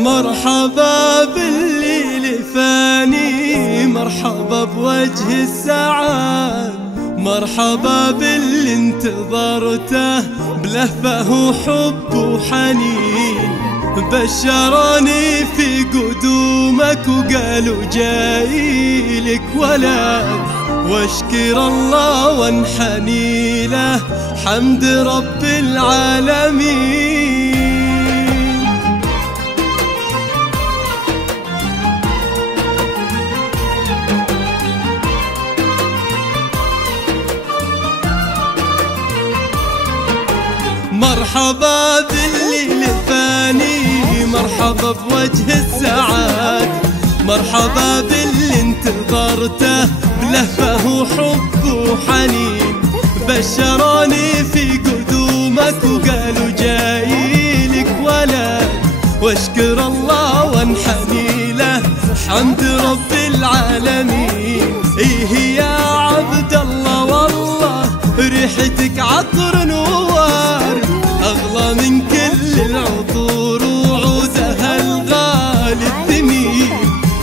مرحبا بالليل فاني، مرحبا بوجه السعاد، مرحبا باللي انتظرته بلهفه وحب وحنين. بشروني في قدومك وقالوا جايلك ولد، واشكر الله وانحني له حمد رب العالمين. مرحبا بالليل فاني، مرحبا بوجه السعاد، مرحبا باللي انتظرته بلهفه وحب وحنين. بشروني في قدومك وقالوا جايلك ولد، واشكر الله وانحني له حمد رب العالمين. ايه يا عبد الله والله ريحتك عطر نوار، أغلى من كل العطور وعودها الغالي الثمين.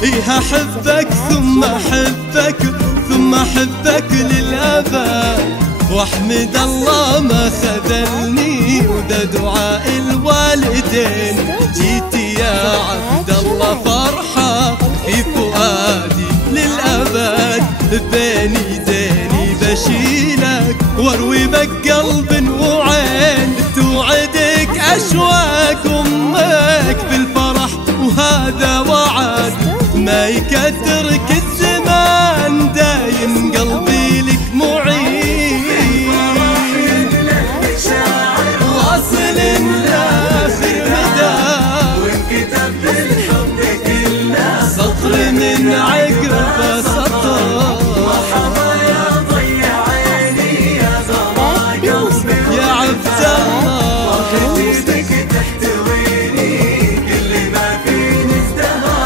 إيه أحبك ثم أحبك ثم أحبك للأبد، واحمد الله ما خذلني وده دعاء الوالدين. جيتي يا عبد الله فرحة في فؤادي للأبد، بيني ديني بشيلك واروي بك قلب وعين. توعدك أشواق أمك بالفرح وهذا وعد، ما يكدرك الزمان دايم قلبي لك معين. واصل لآخر مدى وانكتب بالحب كله سطر من عقب سطر. مرحبا يا ضي عيني يا ضوى قلبي يا عبد الله، فرحتك تحتويني كل ما فيني ازدهار.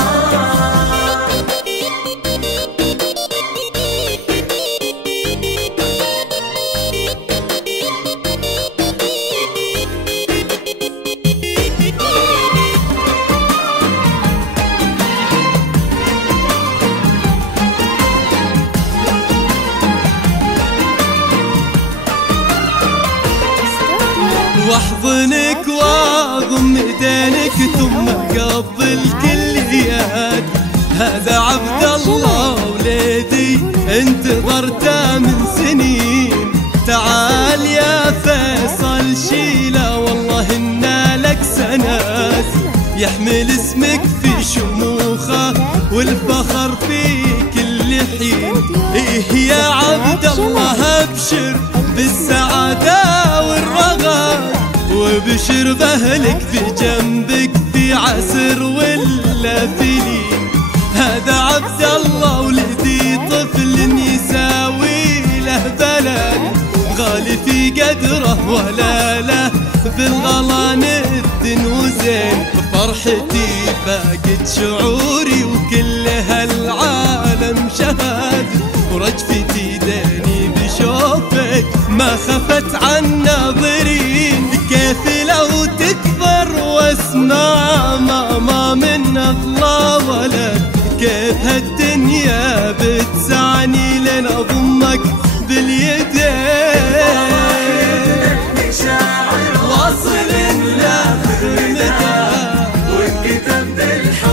واحضنك واضم ايدينك ثم قبل كل يد. هذا عبد الله وليدي انتظرته من سنين. تعال يا فيصل شيله والله إنا لك سند، يحمل اسمك في شموخه والفخر في كل حين. إيه يا عبد الله ابشر بالسعادة والرغد، وبشر بأهلك بجنبك في عسر ولا في لين. هذا عبد الله ولدي طفل يساوي له بلد، غالي في قدره ولا له بالغلا ند وزين. فرحتي فاقد شعوري وكل هالعالم شهد، ورجفتي داني بشوفك ما خفت عن ناظرين. كيف لو تكبر واسمع ماما من الله ولد، كيف هالدنيا بتسعني لين اضمك باليدين. واصل لاخر مدى وانكتب بالحب